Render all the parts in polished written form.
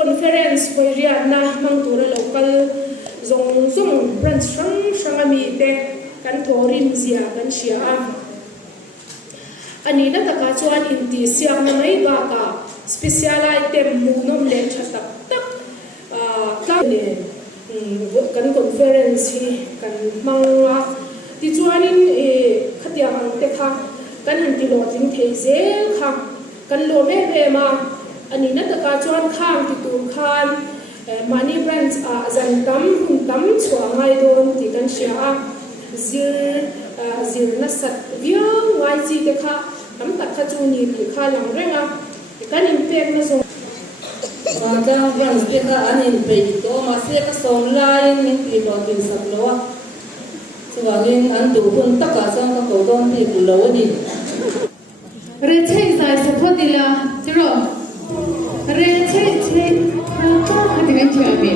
conference Korea na mangtura local zong branch sang ami te kan thorin zia kan sia ani na taka chuan inti siam na mai ga ka special item munom le thatak tak ka le kan conference hi kan manga ti chuanin khatia ang te kha kan hanti lo jing thei zel kha kan lo me ma ani na taka chuan khang ti tur khan mani branch zan tam hun tam chwa ngai don ti kan sia zir na sat viang ngai chi te kha tam tak kha chu ni ti kha lang renga kan impact na so Maka branch te kha anin pe to ma se ka song line ni ti lo tin sak lo chuanin an tu hun taka sang ka ko don ti lo ni re chei sai sapodila tiro re chei ha ti kan chua mi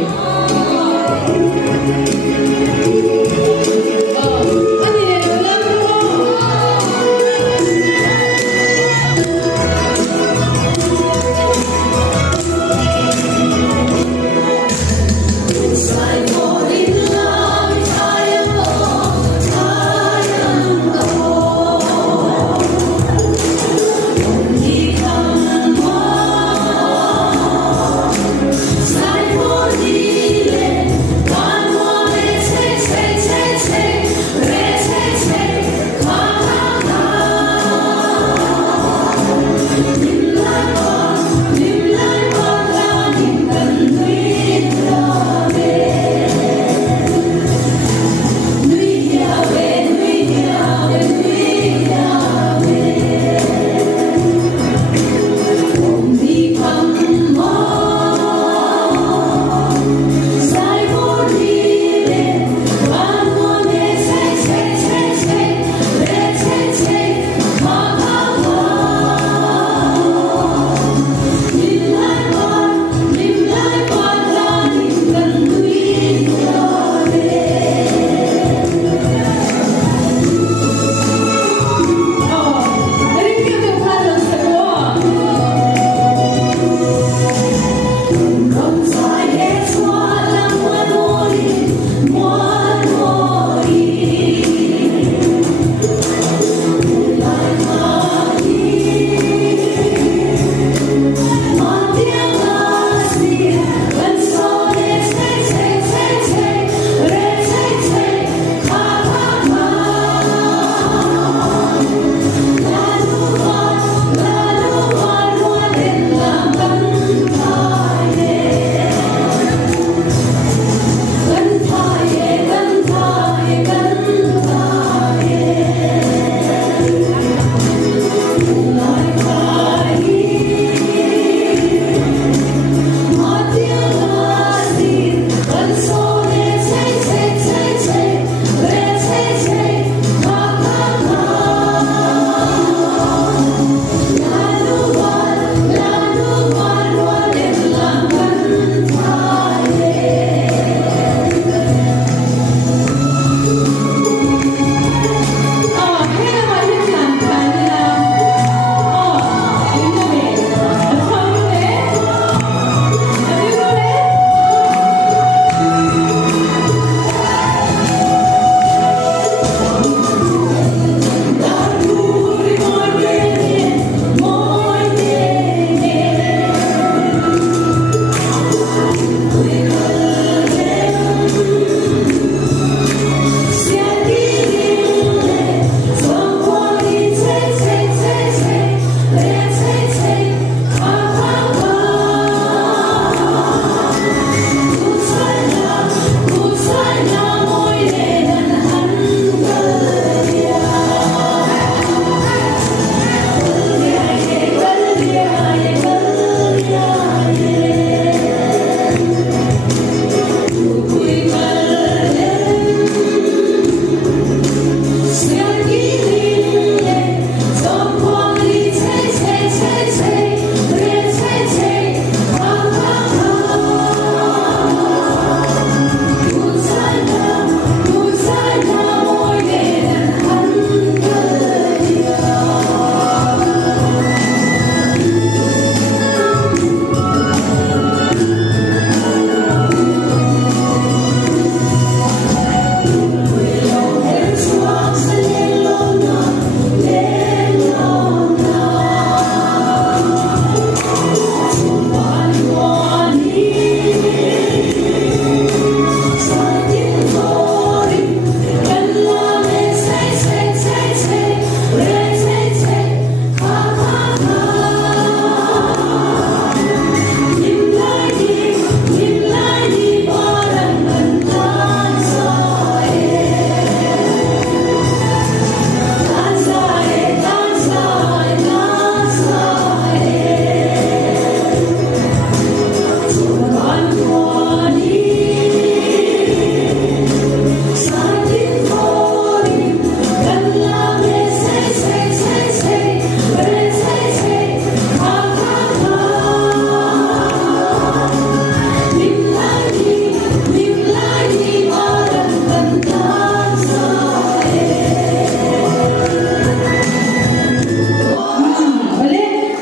Bye.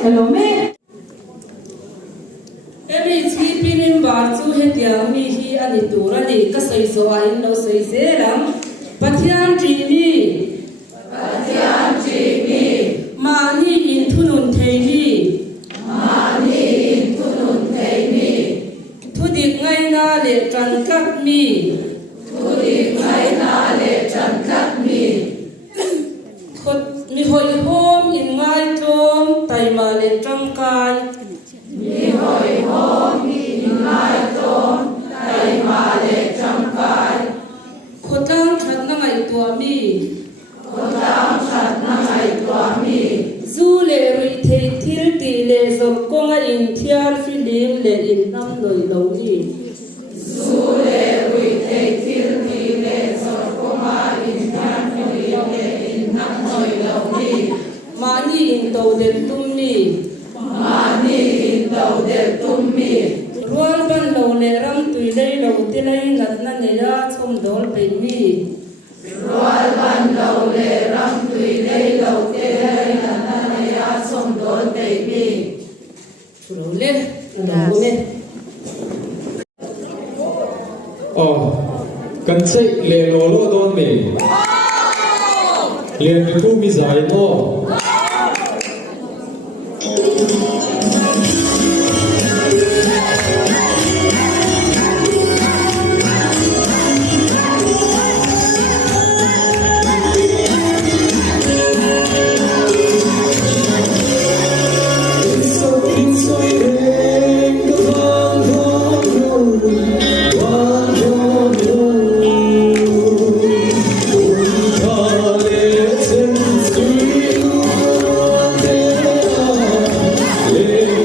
hello me MHIP member chu hetiang mi hi ani turani ka sei so ai no sei se lam pathian tri mi mani in thunun thei mi thudik ngai na le tran kat mi khot mi hoi hom in ngai trom tai ma le tram kai khotang that na ngai tua mi zu le ri thei thil ti le zop konga in thiar filim le in nam noi lo ni mani in to del tum mi rual ban lo le ram tui lei lo ti lei nat na ne ya chom dol pe mi lo le na ne kan sei le lo don me le tu mi zai no Yeah.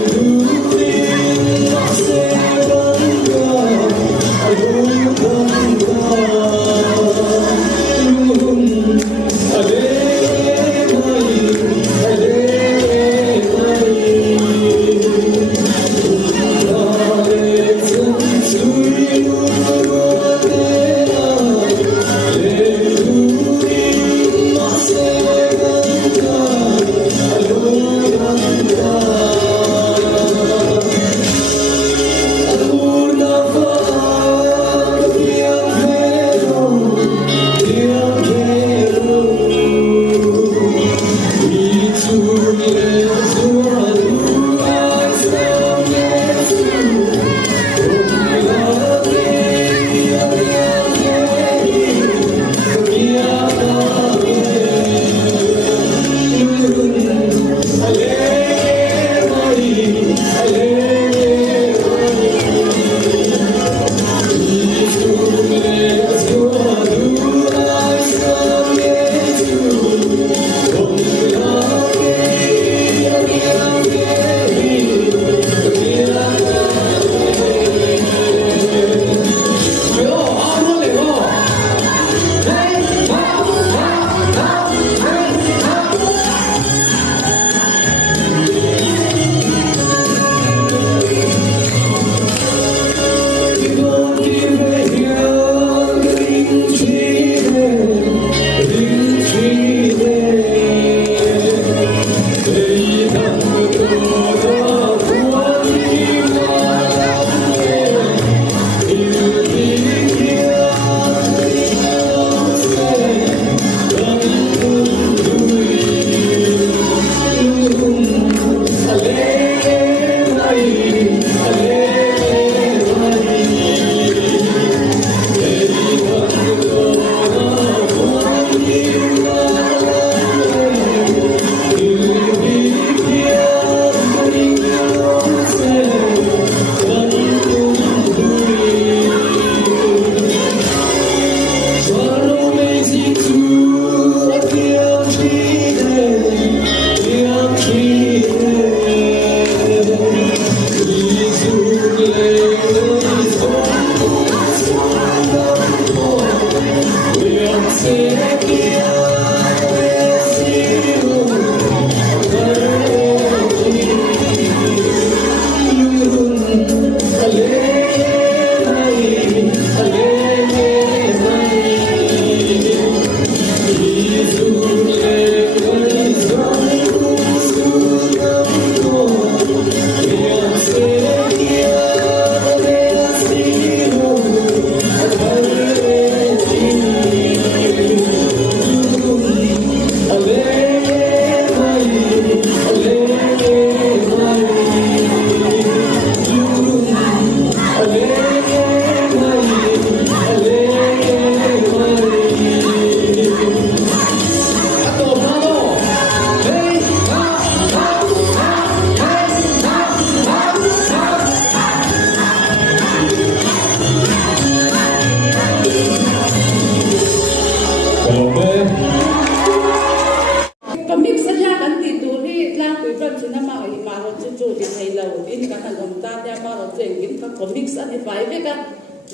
tlang kui pran chuna ma hi ma ro chu chu di thei lo in ka han om ta ya ma ro cheng in ka comics ani fai ve ka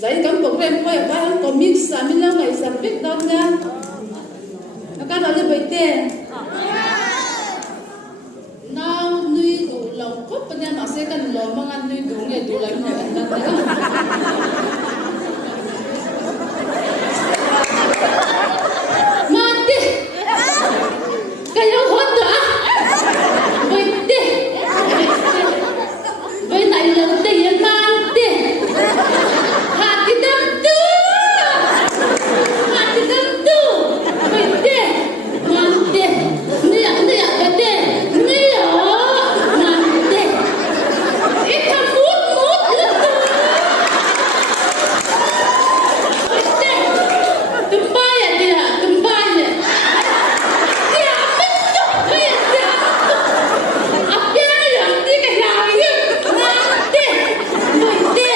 zai kam program ko ya ba comics sa min lo ngai sa vek dot na ka da le bai te now nui du lo ko pa na ma se kan lo ma ngan nui du nge du lai no an na mati kayo hot da bai te bai nai lo te yan mati hati dam tu bai te mati ni ya bai te ni ya mati ita mut lu bai te tumbai ya dia tumbai ya dia betul bai dia apa yang dia lagi mati bai te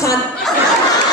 Pan.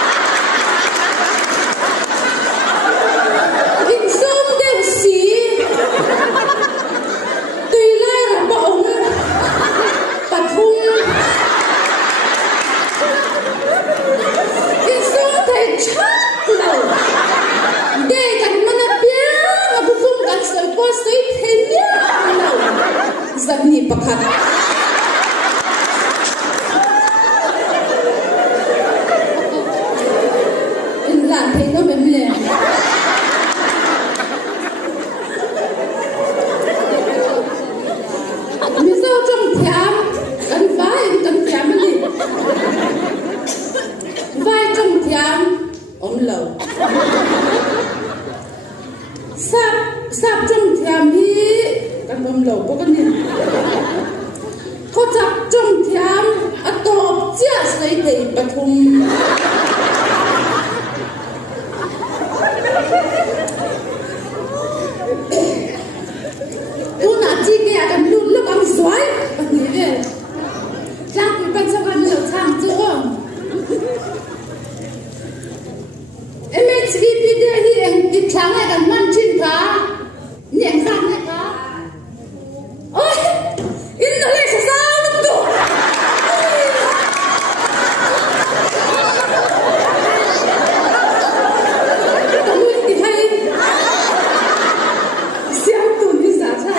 lâu sắp trong thiam hi kan bom lâu có cái gì có chặt trong thiam à tawp chia lấy thầy bát thum tu nãy chi cái kan lút lúc ăn xoài như thế chắc bị bắt sao kan lâu chăng chứ không MHIP dia hi eng ti thang ai kan man chin ka nyeng sang ai ka oi in no le sa sa tu tu ti hai siang tu ni sa cha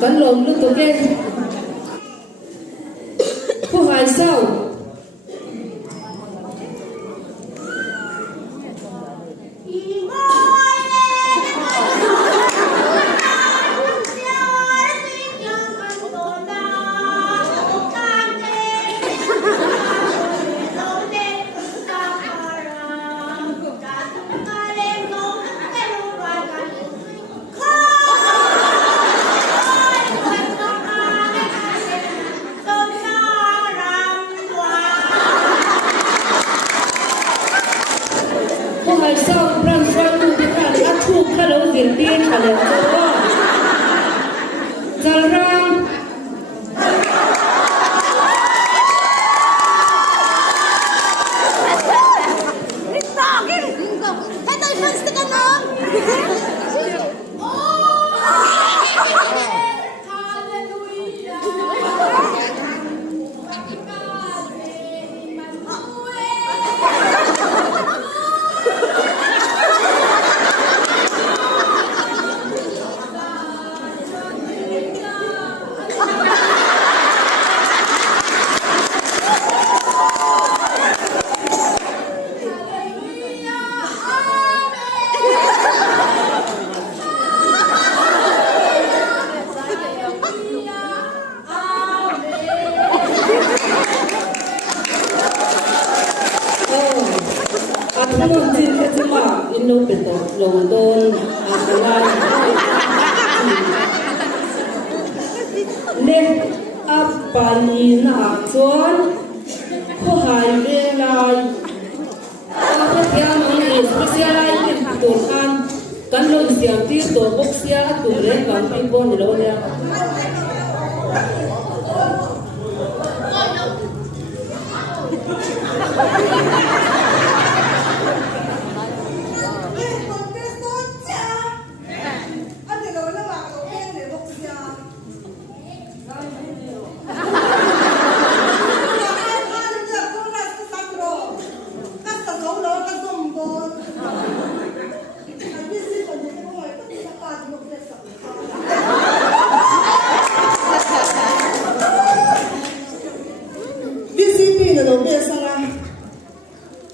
Bắn lồng lúc tối kia Khawhai sao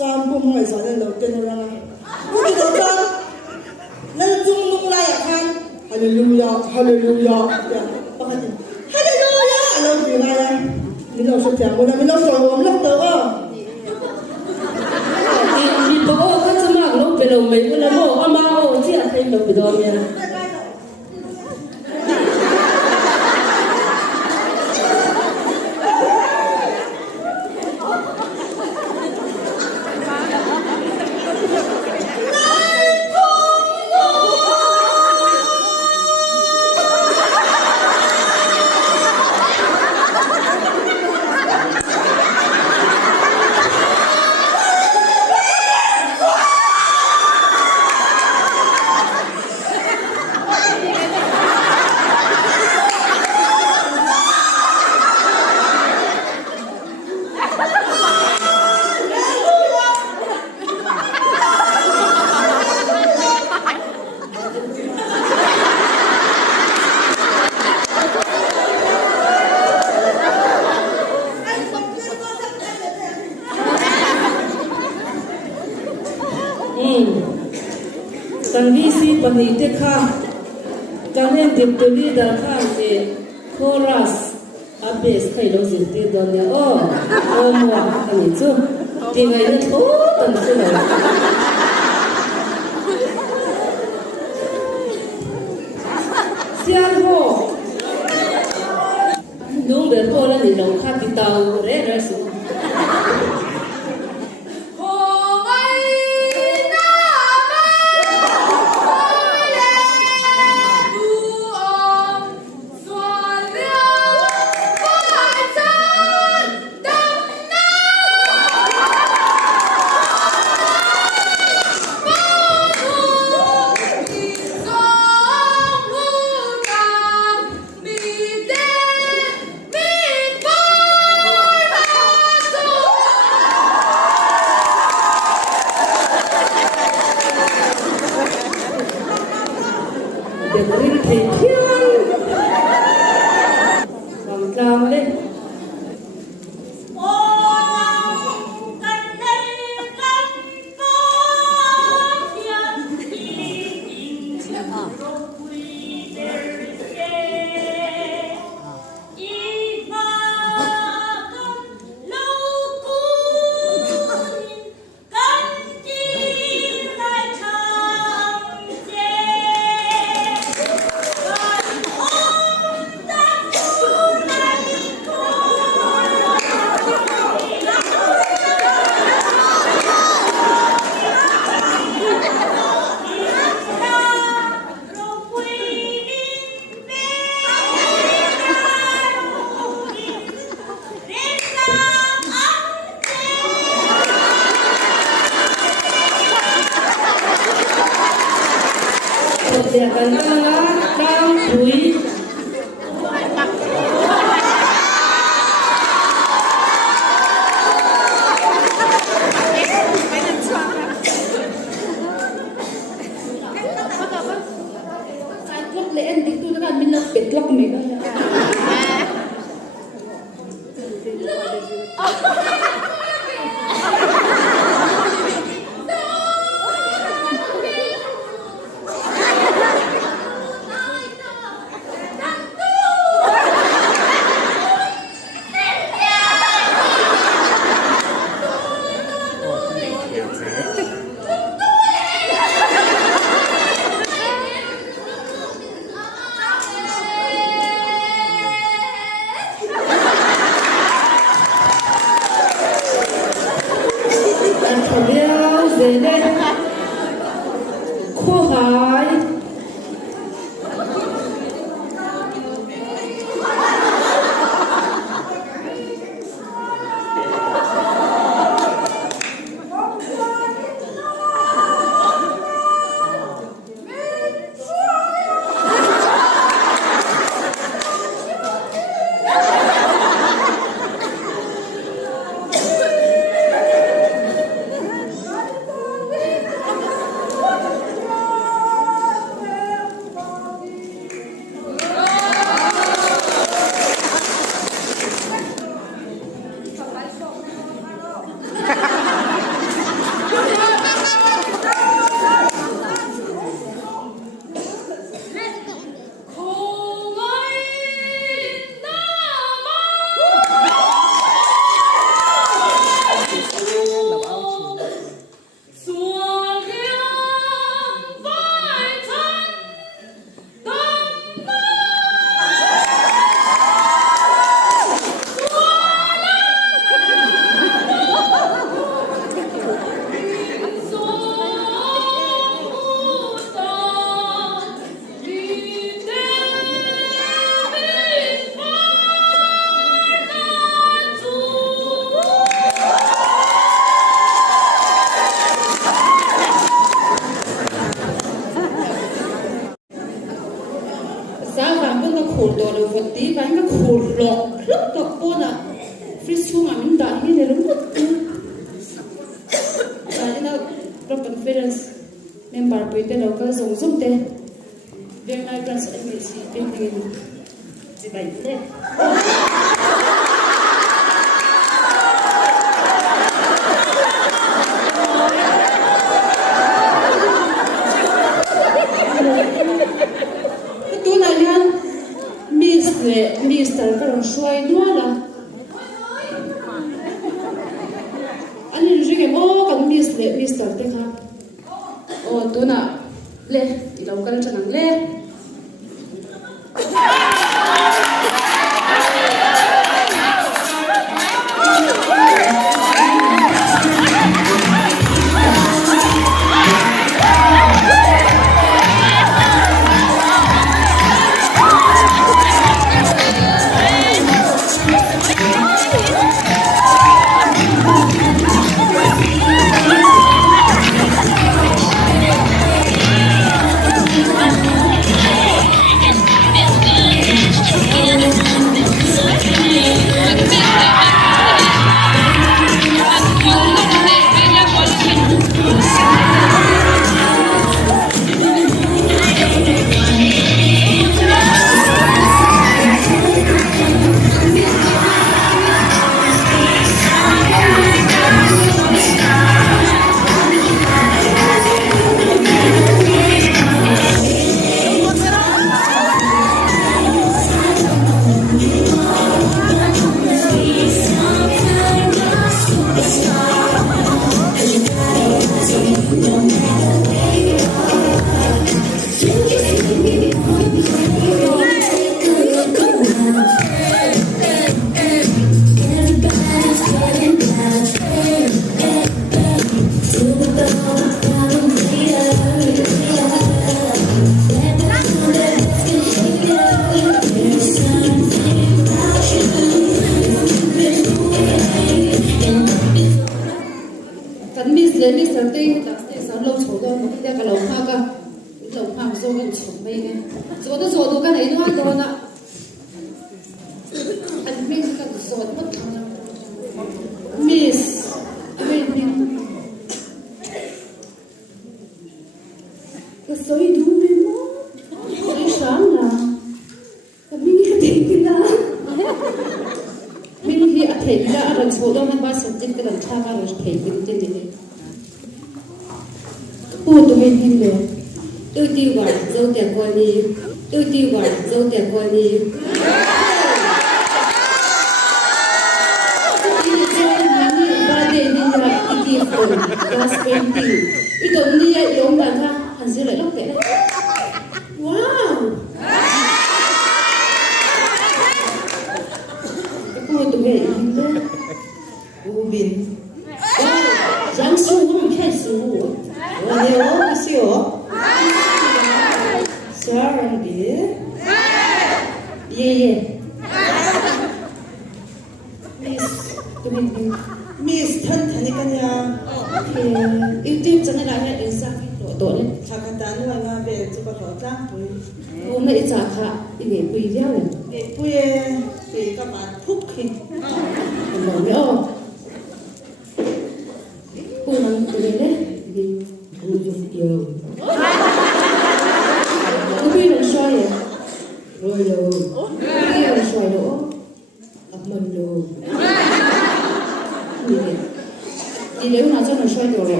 จามปุ่มหอยสอนเราเต้นอะไรผู้ที่เราจามนั่นจุงลุงไรอ่ะท่านฮาเลลูยาฮาเลลูยาอย่างปกติฮาเลลูยาเราอยู่ไรอ่ะมีเราสุดแถวนะมีเราสอนผมลักเต๋อมีโบ้ก็จะมากลงไปลงไปแล้วโม่เอามาโอ้ที่อะไรลงไปโดนเนี่ยกันวิสิปนิเตค่ะกันเองดิบตุลีดาค่ะเอโครัสอาเบสใครรู้สิที่ตอนนี้โอ้มัวอันนี้จุที่ไงเนี่ยโอ้ตันสุดเลยเสียงโหนุ่งเดินโผล่แล้วนี่เราข้าติดตามเรื่อยๆสุดKhawhai na fridge chung amin da hi ne rum na conference member poite local zong zong te very nice branch MHIP building ji bai te tu na yan Mr. Karon Shuai Nuala Anin ringe mo kan Mr. Teka O tu na le ilaw ka lang le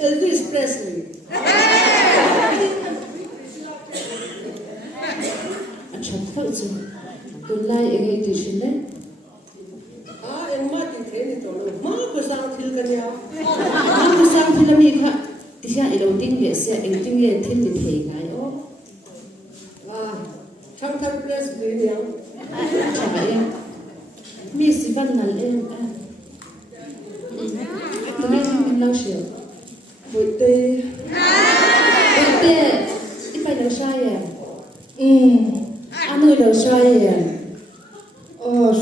Elvis Presley. Acham khol chu tlai ege edition ne Em mất thì thế thì tổ lực mất của sao thì cái nhau. ma sang philami kha tisha ilo ting ye se eng ting ye thin ti thei ngai o Và trong thâm Presley nhau. cha ya mi si van nal em tụi mình lâu xíu buổi tê ít phải lâu sai à anh ơi lâu sai à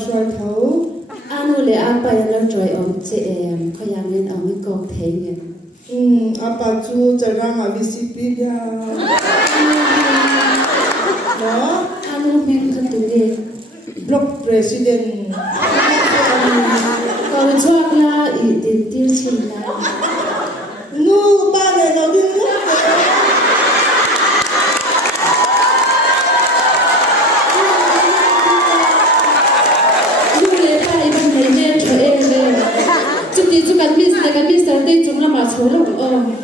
xoay thấu anh ơi anh phải lâu trời ông chị em có yang nên ông ấy cầu thế nhỉ apa chu jarang VCP dia no anh ơi mình không tự nhiên block president còn cho là ý định tiêu chí là nu ba ngày đầu tiên nu lễ bài bằng ngày đêm cho em lên chụp đi chụp cái miss đây chúng là mà số lòng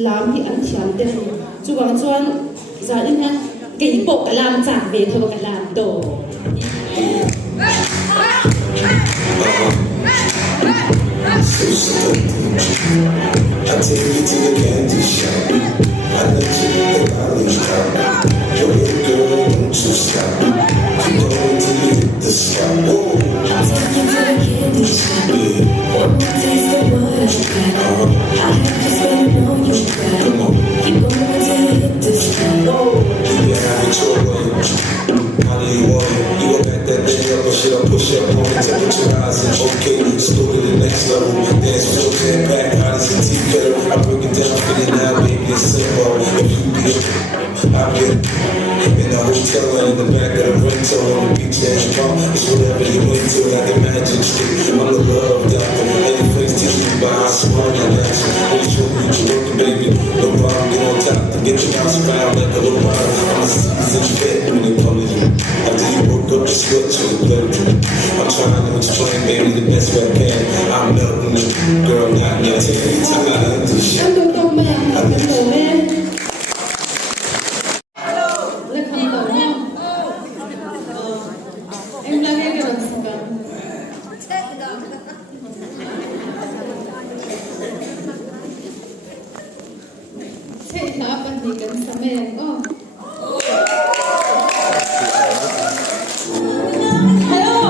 làm thì ăn chán đây chú còn chuan giờ đi nha cái bộ cái làm chẳng về thôi cái làm đồ I take you to the candy shop. I let you get the lollipop. Yo, girl, don't you stop. You know until you hit the spot. Whoa. I'll take you to the candy shop. One more taste of what I got. I have to spend all you got. Come on. Keep going until you hit the spot. Whoa. You can have it your way. How do you want it? You gon' back that thing up or should I push up on it? Temperature rising. Okay, let's go to the next level. Dance with your head back, hot as a tea kettle. I break it down for you now, baby, it's simple. If you be I've been in a hotel or in the back of the rental on the beach at your mom. It's whatever you into, like a magic stick. I'm a love doctor. Any place teach me by how smart you got you. When you show me you working, baby, no problem. Get on top to get your house around like a little rider. I'm a seasoned vet when they publish you. After you woke up, the sweat to the blood. I'm trying to explain, baby, the best way I can. I'm melting you, girl, not your tan. Anytime I hit this shit, I let you. em đang nghe cái lần sau đó thế là bạn thì cần sao em Hey!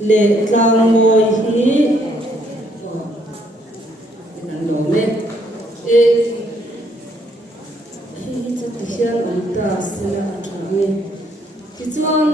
le tlang ngoi hi nang lo me e hi cha ti hian an ta sila a tha ni ti chuan